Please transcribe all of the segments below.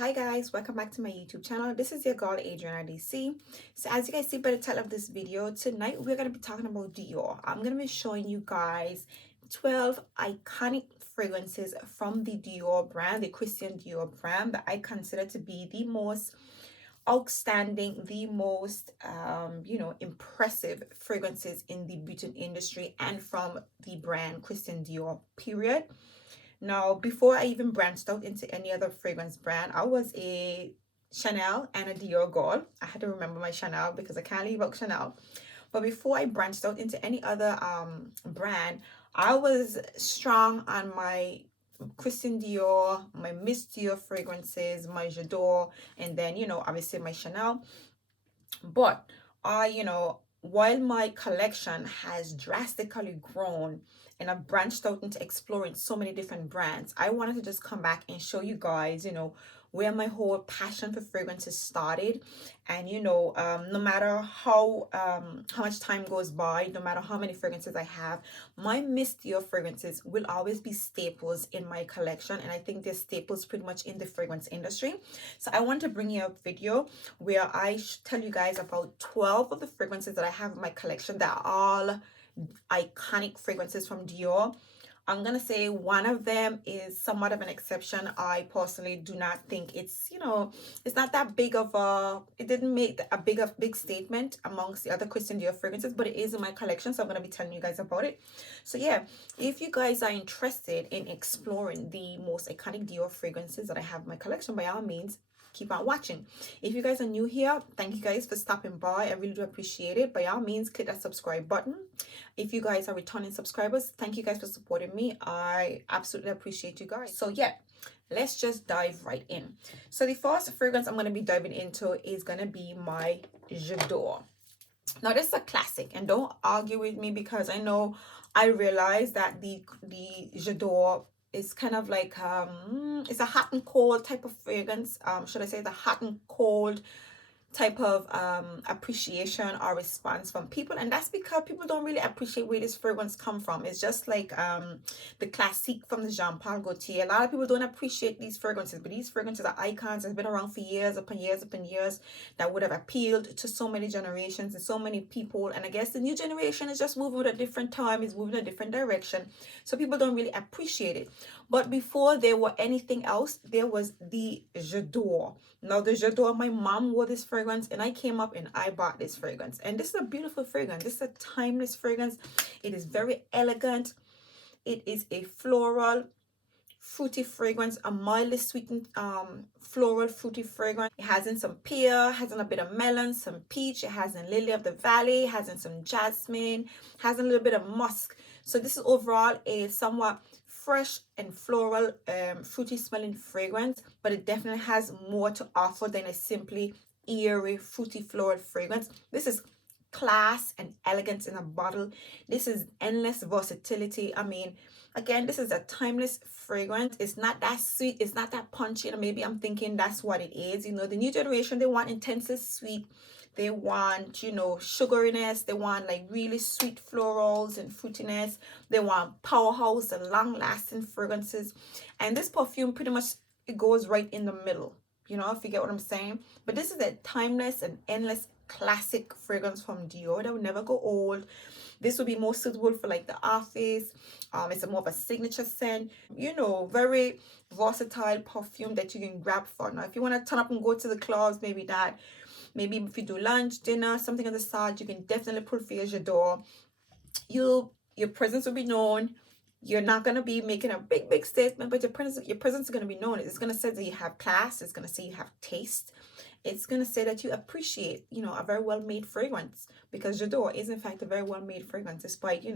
Hi guys, welcome back to my YouTube channel. This is your girl AdriennaDC. So as you guys see by the title of this video, tonight we're going to be talking about Dior. I'm going to be showing you guys 12 iconic fragrances from the Dior brand, the Christian Dior brand, that I consider to be the most outstanding, the most impressive fragrances in the beauty industry and from the brand Christian Dior, period. Now, before I even branched out into any other fragrance brand, I was a Chanel and a Dior girl. I had to remember my Chanel because I can't leave out Chanel. But before I branched out into any other brand, I was strong on my Christian Dior, my Miss Dior fragrances, my J'adore, and then, obviously my Chanel. But while my collection has drastically grown and I've branched out into exploring so many different brands, I wanted to just come back and show you guys, where my whole passion for fragrances started. And no matter how much time goes by, no matter how many fragrances I have, my Miss Dior fragrances will always be staples in my collection, and I think they're staples pretty much in the fragrance industry. So I want to bring you a video where I tell you guys about 12 of the fragrances that I have in my collection that are all iconic fragrances from Dior. I'm gonna say one of them is somewhat of an exception. I personally do not think it's not that big of it didn't make a big statement amongst the other Christian Dior fragrances, but it is in my collection, so I'm gonna be telling you guys about it. So yeah, if you guys are interested in exploring the most iconic Dior fragrances that I have in my collection, by all means, keep on watching. If you guys are new here, thank you guys for stopping by. I really do appreciate it. By all means, click that subscribe button. If you guys are returning subscribers, thank you guys for supporting me. I absolutely appreciate you guys. So yeah, let's just dive right in. So the first fragrance I'm going to be diving into is going to be my J'adore. Now this is a classic, and don't argue with me because I realize that the J'adore is kind of like it's a hot and cold type of fragrance. Should I say the hot and cold type of appreciation or response from people, and that's because people don't really appreciate where this fragrance come from. It's just like the classique from the Jean Paul Gaultier. A lot of people don't appreciate these fragrances, but these fragrances are icons that's been around for years upon years upon years, that would have appealed to so many generations and so many people. And I guess the new generation is just moving at a different time, is moving in a different direction, so people don't really appreciate it. But before there were anything else, there was the J'adore. Now the J'adore, my mom wore this fragrance and I came up and I bought this fragrance. And this is a beautiful fragrance. This is a timeless fragrance. It is very elegant. It is a floral, fruity fragrance, a mildly sweetened floral fruity fragrance. It has in some pear, has in a bit of melon, some peach. It has in lily of the valley, has in some jasmine, has in a little bit of musk. So this is overall a somewhat fresh and floral, fruity smelling fragrance, but it definitely has more to offer than a simply eerie fruity floral fragrance. This is class and elegance in a bottle. This is endless versatility. I mean, again, this is a timeless fragrance. It's not that sweet, it's not that punchy, and maybe I'm thinking that's what it is. The new generation, they want intensely sweet, they want sugariness, they want like really sweet florals and fruitiness, they want powerhouse and long-lasting fragrances, and this perfume pretty much, it goes right in the middle, if you get what I'm saying. But this is a timeless and endless classic fragrance from Dior that will never go old. This would be more suitable for like the office. It's more of a signature scent, very versatile perfume that you can grab for. Now if you want to turn up and go to the clubs, maybe if you do lunch, dinner, something on the side, you can definitely put for your J'adore. Your presence will be known. You're not going to be making a big statement, but your presence is going to be known. It's going to say that you have class. It's going to say you have taste. It's going to say that you appreciate, a very well-made fragrance, because J'adore is in fact a very well-made fragrance, despite,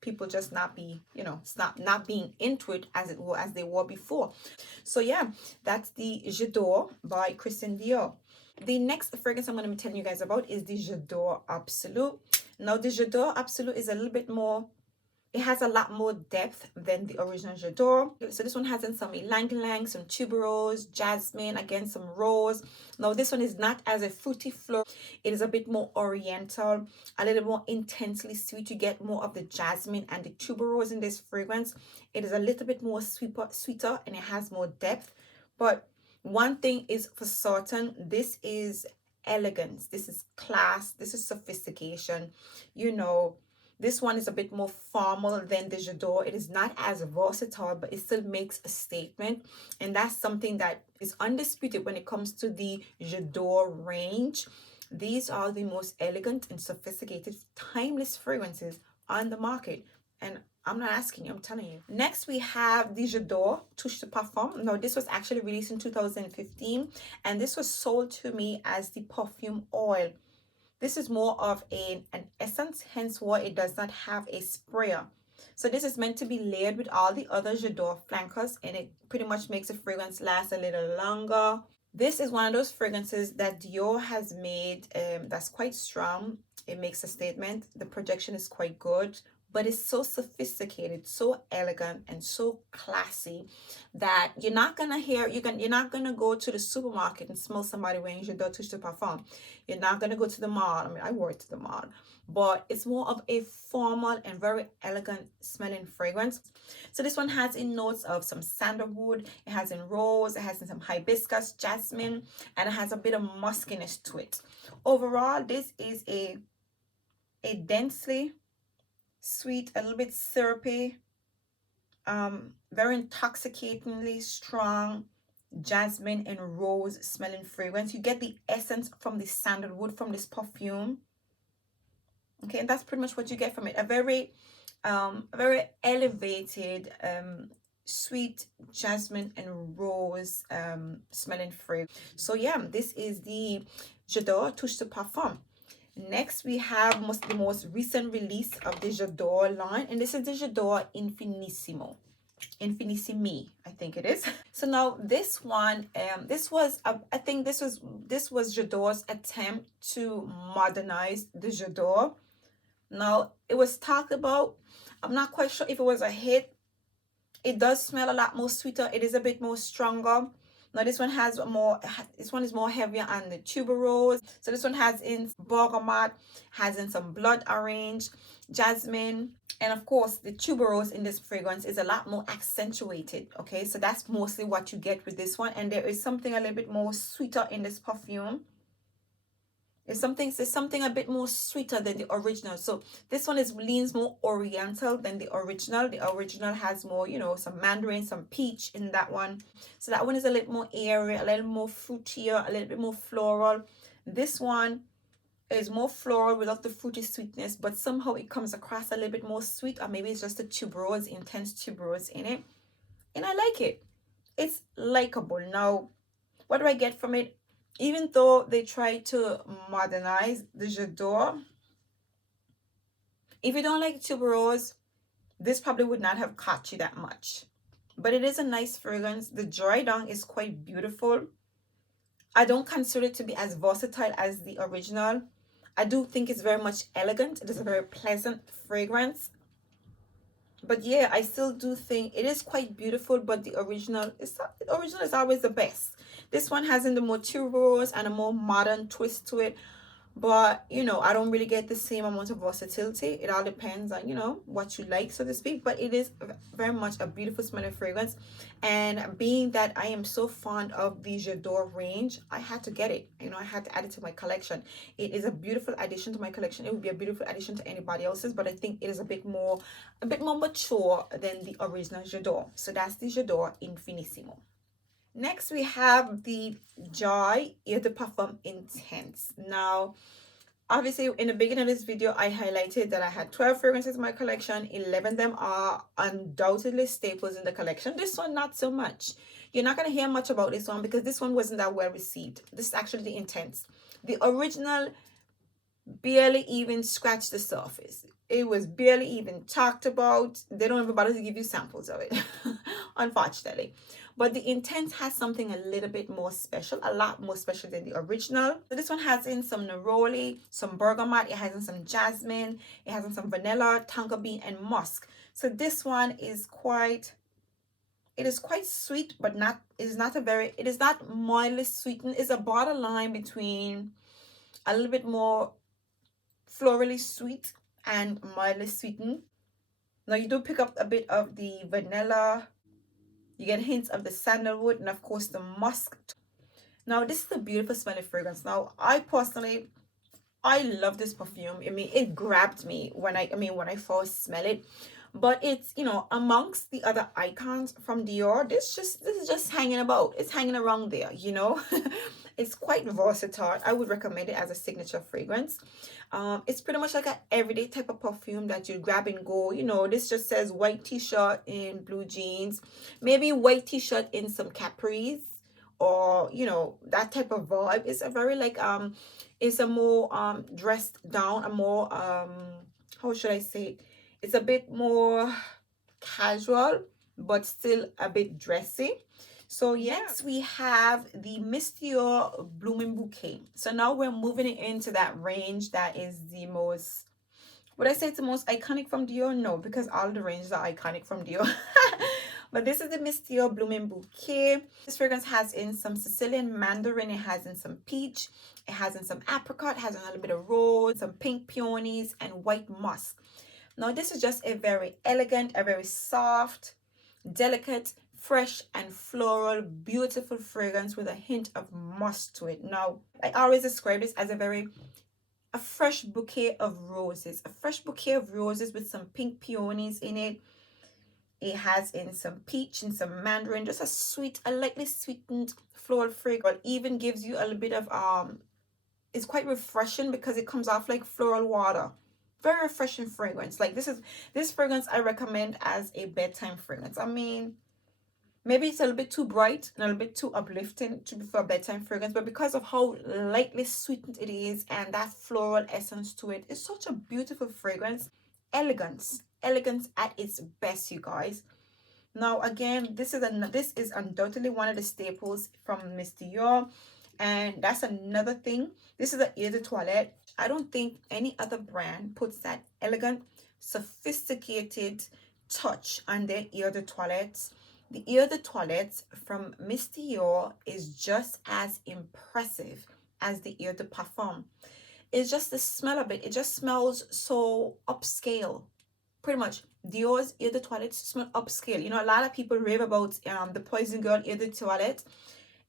people just not being into it as they were before. So yeah, that's the J'adore by Christian Dior. The next fragrance I'm going to be telling you guys about is the J'adore Absolute. Now the J'adore Absolute is a little bit more, it has a lot more depth than the original J'adore. So this one has in some ylang-ylang, some tuberose, jasmine, again some rose. Now this one is not as a fruity floral. It is a bit more oriental, a little more intensely sweet. You get more of the jasmine and the tuberose in this fragrance. It is a little bit more sweeter, and it has more depth. But One thing is for certain, this is elegance, this is class, this is sophistication. You know, this one is a bit more formal than the J'adore. It is not as versatile, but it still makes a statement. And that's something that is undisputed when it comes to the J'adore range. These are the most elegant and sophisticated, timeless fragrances on the market. And I'm not asking you, I'm telling you. Next, we have the J'adore Touche de Parfum. Now, this was actually released in 2015, and this was sold to me as the perfume oil. This is more of an essence, hence why it does not have a sprayer. So this is meant to be layered with all the other J'adore flankers, and it pretty much makes the fragrance last a little longer. This is one of those fragrances that Dior has made that's quite strong. It makes a statement. The projection is quite good, but it's so sophisticated, so elegant, and so classy that you're not gonna you're not gonna go to the supermarket and smell somebody wearing J'adore Touche de Parfum. You're not gonna go to the mall. I mean, I wore it to the mall, but it's more of a formal and very elegant smelling fragrance. So this one has in notes of some sandalwood, it has in rose, it has in some hibiscus, jasmine, and it has a bit of muskiness to it. Overall, this is a densely sweet, a little bit syrupy, very intoxicatingly strong jasmine and rose smelling fragrance. You get the essence from the sandalwood from this perfume. Okay, and that's pretty much what you get from it. A very elevated sweet jasmine and rose smelling fragrance. So yeah, this is the J'adore Touche de Parfum. Next, we have the most recent release of the J'adore line, and this is the J'adore Infinissimo. Infinissime, I think it is. So now this one, this was I think this was J'adore's attempt to modernize the J'adore. Now it was talked about. I'm not quite sure if it was a hit. It does smell a lot more sweeter. It is a bit more stronger. Now this one has more, this one is more heavier on the tuberose. So this one has in bergamot, has in some blood orange, jasmine, and of course the tuberose in this fragrance is a lot more accentuated. Okay, so that's mostly what you get with this one, and there is something a little bit more sweeter in this perfume. There's something a bit more sweeter than the original. So this one leans more oriental than the original. The original has more, you know, some mandarin, some peach in that one. So that one is a little more airy, a little more fruitier, a little bit more floral. This one is more floral without the fruity sweetness, but somehow it comes across a little bit more sweet, or maybe it's just the tuberose, intense tuberose in it. And I like it. It's likable. Now, what do I get from it? Even though they try to modernize the J'adore, if you don't like tuberose, this probably would not have caught you that much. But it is a nice fragrance. The dry down is quite beautiful. I don't consider it to be as versatile as the original. I do think it's very much elegant. It is a very pleasant fragrance. But yeah, I still do think it is quite beautiful, but the original is always the best. This one has in the more tuberose and a more modern twist to it. But, you know, I don't really get the same amount of versatility. It all depends on, you know, what you like, so to speak. But it is very much a beautiful smelling fragrance. And being that I am so fond of the J'adore range, I had to get it. You know, I had to add it to my collection. It is a beautiful addition to my collection. It would be a beautiful addition to anybody else's. But I think it is a bit more mature than the original J'adore. So that's the J'adore Infinissimo. Next, we have the Joy Eau de Parfum Intense. Now, obviously, in the beginning of this video, I highlighted that I had 12 fragrances in my collection. 11 of them are undoubtedly staples in the collection. This one, not so much. You're not going to hear much about this one because this one wasn't that well received. This is actually the Intense. The original barely even scratched the surface. It was barely even talked about. They don't even bother to give you samples of it, unfortunately. But the Intense has something a little bit more special, a lot more special than the original. So this one has in some neroli, some bergamot, it has in some jasmine, it has in some vanilla, tonka bean, and musk. So this one is quite, it is quite sweet, but it is not mildly sweetened. It's a borderline between a little bit more florally sweet and mildly sweetened. Now you do pick up a bit of the vanilla You get hints of the sandalwood and of course the musk. Now this is a beautiful smelling fragrance. Now I love this perfume. I mean, it grabbed me when when I first smell it. But it's, amongst the other icons from Dior, this is just hanging about. It's hanging around there, you know. It's quite versatile. I would recommend it as a signature fragrance. It's pretty much like an everyday type of perfume that you grab and go. You know, this just says white t-shirt in blue jeans, maybe white t-shirt in some capris, or that type of vibe. It's a very like it's a more dressed down, a more how should I say it? It's a bit more casual, but still a bit dressy. So next we have the Miss Dior Blooming Bouquet. So now we're moving into that range that is the most, would I say it's the most iconic from Dior? No, because all the ranges are iconic from Dior. But this is the Miss Dior Blooming Bouquet. This fragrance has in some Sicilian mandarin, it has in some peach, it has in some apricot, it has a little bit of rose, some pink peonies, and white musk. Now this is just a very elegant, a very soft, delicate, fresh and floral, beautiful fragrance with a hint of musk to it. Now I always describe this as a fresh bouquet of roses, a fresh bouquet of roses with some pink peonies in it. It has in some peach and some mandarin, just a lightly sweetened floral fragrance. Even gives you a little bit of it's quite refreshing because it comes off like floral water. Very refreshing fragrance. Like this fragrance I recommend as a bedtime fragrance. I mean, maybe it's a little bit too bright and a little bit too uplifting to be for a bedtime fragrance, but because of how lightly sweetened it is and that floral essence to it, it's such a beautiful fragrance. Elegance at its best, you guys. Now again, this is undoubtedly one of the staples from Miss Dior, and that's another thing. This is the Eau de Toilette. I don't think any other brand puts that elegant, sophisticated touch on their Eau de Toilettes. The Eau de Toilette from Miss Dior is just as impressive as the Eau de Parfum. It's just the smell of it. It just smells so upscale. Pretty much, Dior's Eau de Toilette smell upscale. You know, a lot of people rave about the Poison Girl Eau de Toilette.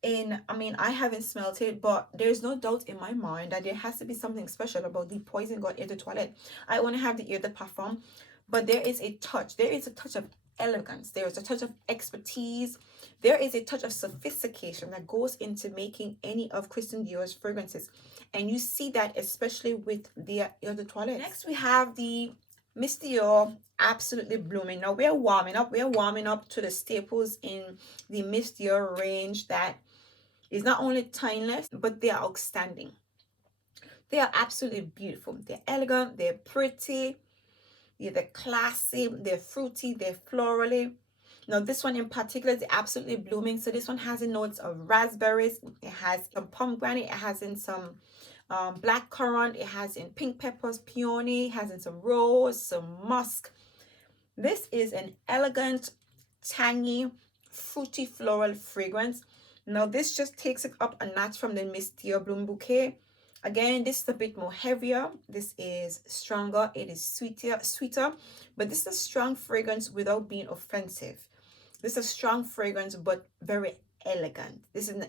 And I mean, I haven't smelled it, but there's no doubt in my mind that there has to be something special about the Poison Girl Eau de Toilette. I only have the Eau de Parfum, but there is a touch. There is a touch of elegance. There is a touch of expertise. There is a touch of sophistication that goes into making any of Christian Dior's fragrances. And you see that especially with their Eau de Toilette. Next, we have the Miss Dior Absolutely Blooming. Now we're warming up. We're warming up to the staples in the Miss Dior range that is not only timeless, but they are outstanding. They are absolutely beautiful. They're elegant. They're pretty. They're classy. They're fruity. They're florally. Now this one in particular is Absolutely Blooming. So this one has in notes of raspberries. It has some pomegranate. It has in some black currant. It has in pink peppers, peony. It has in some rose, some musk. This is an elegant, tangy, fruity floral fragrance. Now this just takes it up a notch from the Miss Dior Bloom Bouquet. Again, this is a bit more heavier. This is stronger. It is sweeter, but this is a strong fragrance without being offensive. This is a strong fragrance, but very elegant. This is,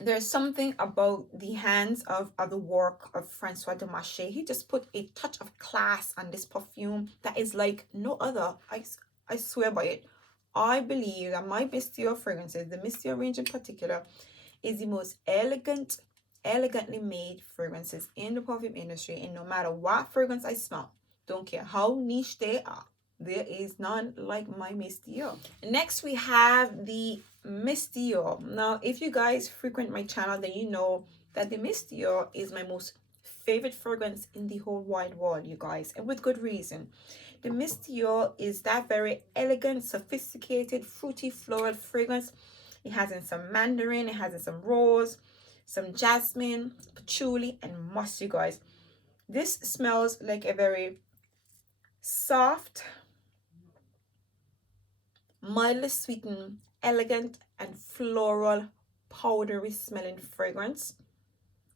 there's something about the hands of the work of Francois de Maché. He just put a touch of class on this perfume that is like no other. I swear by it. I believe that my Miss Dior fragrances, the Miss Dior range in particular, is the most elegantly made fragrances in the perfume industry. And no matter what fragrance I smell, don't care how niche they are, there is none like my Miss Dior. Next, we have the Miss Dior. Now, if you guys frequent my channel, then you know that the Miss Dior is my most favorite fragrance in the whole wide world, you guys, and with good reason. The Miss Dior is that very elegant, sophisticated, fruity, floral fragrance. It has in some mandarin, it has in some rose, some jasmine, patchouli, and musk, you guys. This smells like a very soft, mildly sweetened, elegant, and floral, powdery smelling fragrance.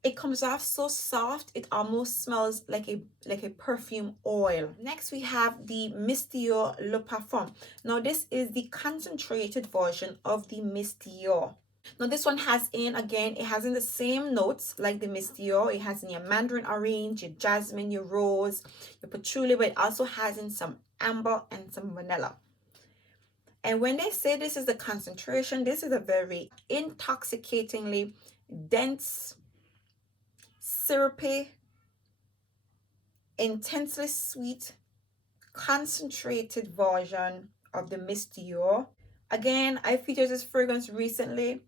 It comes off so soft, it almost smells like a perfume oil. Next, we have the Dior Le Parfum. Now, this is the concentrated version of the Dior. Now, this one has it has in the same notes like the Dior. It has in your mandarin orange, your jasmine, your rose, your patchouli, but it also has in some amber and some vanilla. And when they say this is the concentration, this is a very intoxicatingly dense, syrupy, intensely sweet, concentrated version of the Dior. Again, I featured this fragrance recently.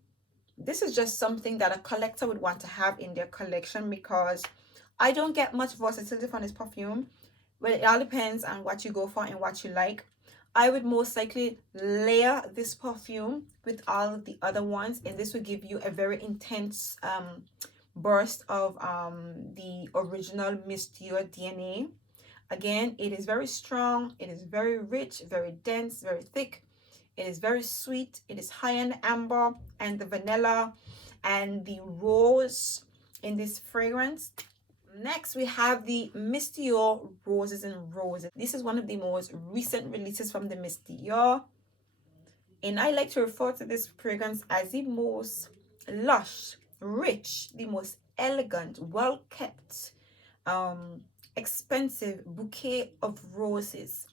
This is just something that a collector would want to have in their collection because I don't get much versatility from this perfume. But it all depends on what you go for and what you like. I would most likely layer this perfume with all of the other ones, and this would give you a very intense burst of the original Dior DNA. Again, it is very strong, it is very rich, very dense, very thick. It is very sweet. It is high in amber and the vanilla and the rose in this fragrance. Next, we have the Dior Roses and Roses. This is one of the most recent releases from the Dior. And I like to refer to this fragrance as the most lush, rich, the most elegant, well-kept, expensive bouquet of roses.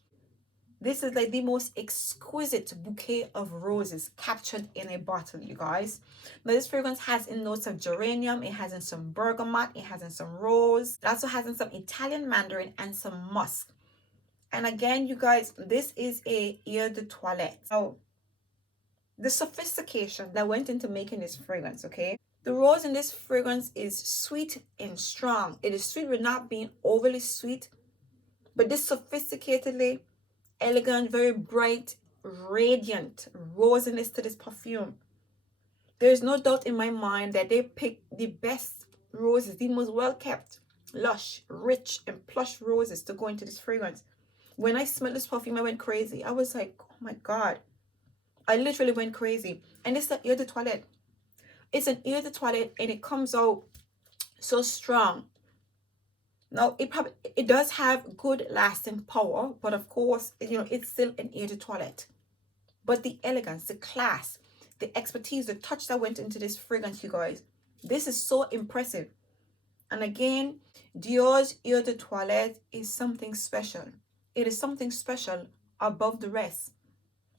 This is like the most exquisite bouquet of roses captured in a bottle, you guys. Now, this fragrance has in notes of geranium. It has in some bergamot. It has in some rose. It also has in some Italian mandarin and some musk. And again, you guys, this is a eau de toilette. So, the sophistication that went into making this fragrance, okay? The rose in this fragrance is sweet and strong. It is sweet but not being overly sweet. But this sophisticatedly elegant, very bright, radiant rosiness to this perfume. There's no doubt in my mind that they picked the best roses, the most well-kept, lush, rich, and plush roses to go into this fragrance. When I smelled this perfume, I went crazy. I was like, oh my God. I literally went crazy. And it's the eau de toilette. It's an eau de toilette, and it comes out so strong. Now, it does have good lasting power, but of course, it's still an eau de toilette. But the elegance, the class, the expertise, the touch that went into this fragrance, you guys, this is so impressive. And again, Dior's eau de toilette is something special. It is something special above the rest.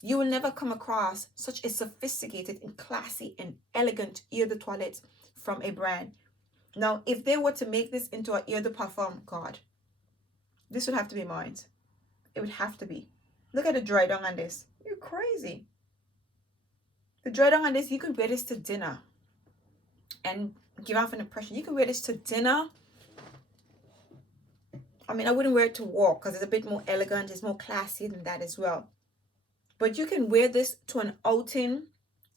You will never come across such a sophisticated and classy and elegant eau de toilette from a brand. Now, if they were to make this into an eau de parfum, God, this would have to be mine. It would have to be. Look at the dry down on this. You're crazy. The dry down on this, you could wear this to dinner and give off an impression. You could wear this to dinner. I mean, I wouldn't wear it to work because it's a bit more elegant. It's more classy than that as well. But you can wear this to an outing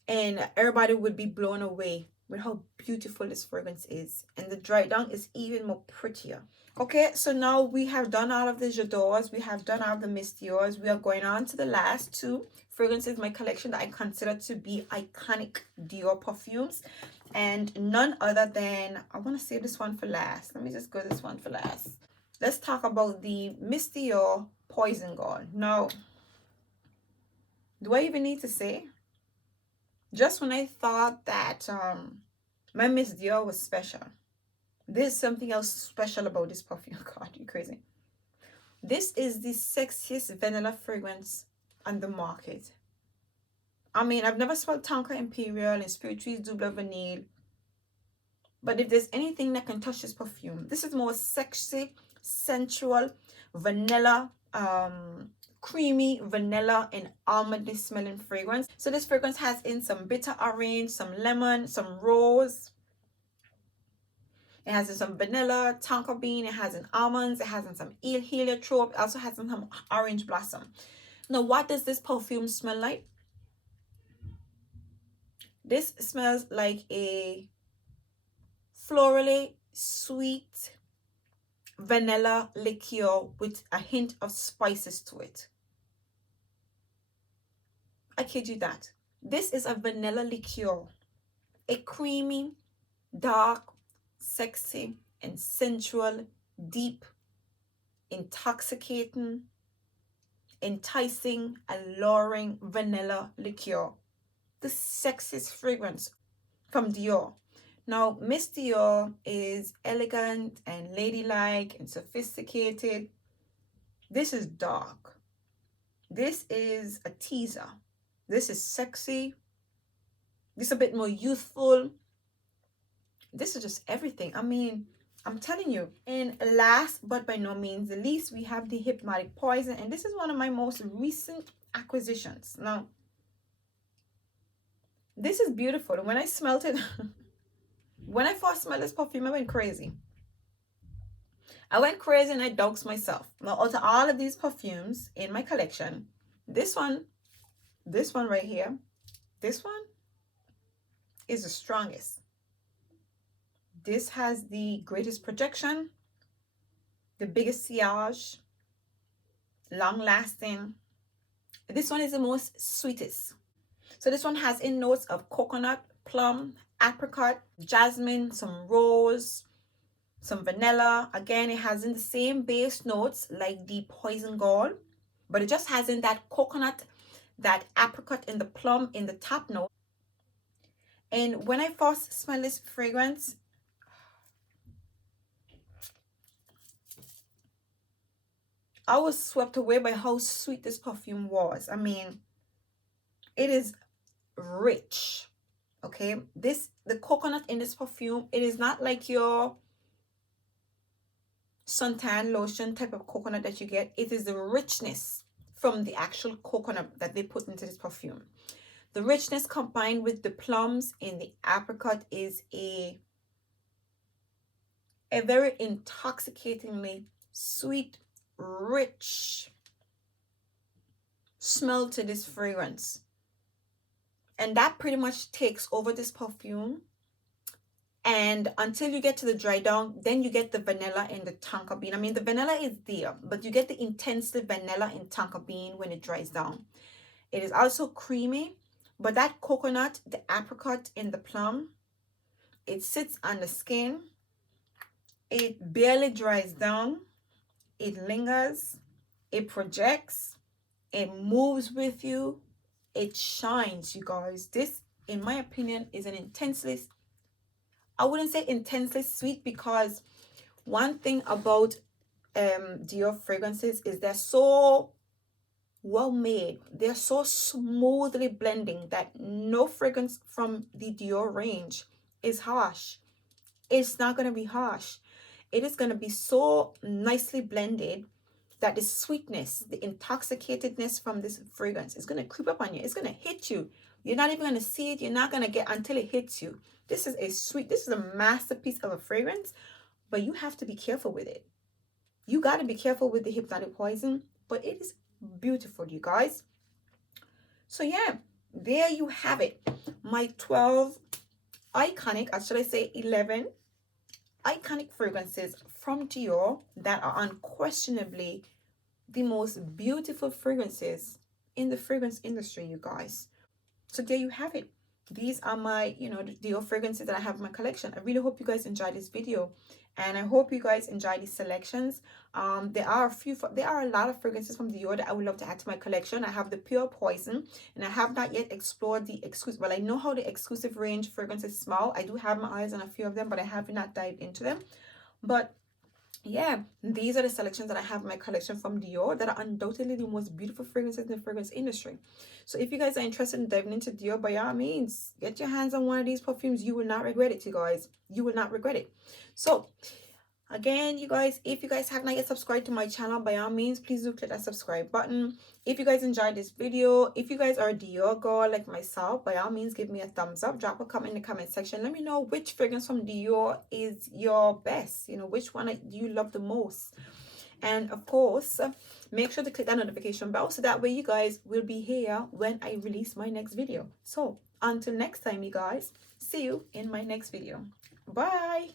and everybody would be blown away with how beautiful this fragrance is. And the dry down is even more prettier. Okay, so now we have done all of the J'adores. We have done all of the Diors. We are going on to the last two fragrances in my collection that I consider to be iconic Dior perfumes. And none other than, I want to save this one for last. Let me just go this one for last. Let's talk about the Dior Poison Girl. Now, do I even need to say? Just when I thought that my Miss Dior was special, there's something else special about this perfume. God, you crazy. This is the sexiest vanilla fragrance on the market. I mean, I've never smelled Tonka Imperial and Spiritueuse Double Vanille. But if there's anything that can touch this perfume, this is more sexy, sensual, vanilla, creamy vanilla and almondy smelling fragrance. So this fragrance has in some bitter orange, some lemon, some rose. It has in some vanilla, tonka bean. It has in almonds. It has in some heliotrope. It also has in some orange blossom. Now, what does this perfume smell like? This smells like a florally sweet vanilla liqueur with a hint of spices to it. I kid you not. This is a vanilla liqueur. A creamy, dark, sexy and sensual, deep, intoxicating, enticing, alluring vanilla liqueur. The sexiest fragrance from Dior. Now, Miss Dior is elegant and ladylike and sophisticated. This is dark. This is a teaser. This is sexy. This is a bit more youthful. This is just everything. I mean, I'm telling you. And last but by no means the least, we have the Hypnotic Poison. And this is one of my most recent acquisitions. Now, this is beautiful. When I smelled it, when I first smelled this perfume, I went crazy. I went crazy and I doused myself. Now, out of all of these perfumes in my collection, this one right here, this one is the strongest. This has the greatest projection, the biggest sillage, long lasting. This one is the most sweetest. So this one has in notes of coconut, plum, apricot, jasmine, some rose, some vanilla. Again, it has in the same base notes like the Poison Gold, but it just has in that coconut, that apricot, and the plum in the top note. And when I first smelled this fragrance, I was swept away by how sweet this perfume was. I mean, it is rich. Okay, the coconut in this perfume, it is not like your suntan lotion type of coconut that you get. It is the richness from the actual coconut that they put into this perfume. The richness combined with the plums and the apricot is a very intoxicatingly sweet, rich smell to this fragrance. And that pretty much takes over this perfume. And until you get to the dry down, then you get the vanilla and the tonka bean. I mean, the vanilla is there, but you get the intensely vanilla and tonka bean when it dries down. It is also creamy, but that coconut, the apricot, and the plum, it sits on the skin. It barely dries down. It lingers. It projects. It moves with you. It shines, you guys. This, in my opinion, is an intensely, I wouldn't say intensely sweet, because one thing about Dior fragrances is they're so well made. They're so smoothly blending that no fragrance from the Dior range is harsh. It's not going to be harsh. It is going to be so nicely blended that the sweetness, the intoxicatedness from this fragrance is going to creep up on you. It's going to hit you. You're not even going to see it. You're not going to get until it hits you. This is a masterpiece of a fragrance, but you have to be careful with it. You got to be careful with the Hypnotic Poison, but it is beautiful, you guys. So yeah, there you have it. My 12 iconic, or should I say 11 iconic fragrances from Dior that are unquestionably the most beautiful fragrances in the fragrance industry, you guys. So there you have it. These are my, the Dior fragrances that I have in my collection. I really hope you guys enjoyed this video, and I hope you guys enjoy these selections. There are a lot of fragrances from Dior that I would love to add to my collection. I have the Pure Poison, and I have not yet explored the exclusive. Well, I know how the exclusive range fragrances smell. I do have my eyes on a few of them, but I have not dived into them. But yeah, these are the selections that I have in my collection from Dior that are undoubtedly the most beautiful fragrances in the fragrance industry. So if you guys are interested in diving into Dior, by all means, get your hands on one of these perfumes. You will not regret it, you guys. You will not regret it. So again, you guys, if you guys have not yet subscribed to my channel, by all means, please do click that subscribe button. If you guys enjoyed this video, if you guys are a Dior girl like myself, by all means, give me a thumbs up. Drop a comment in the comment section. Let me know which fragrance from Dior is your best. Which one do you love the most? And of course, make sure to click that notification bell so that way you guys will be here when I release my next video. So until next time, you guys, see you in my next video. Bye.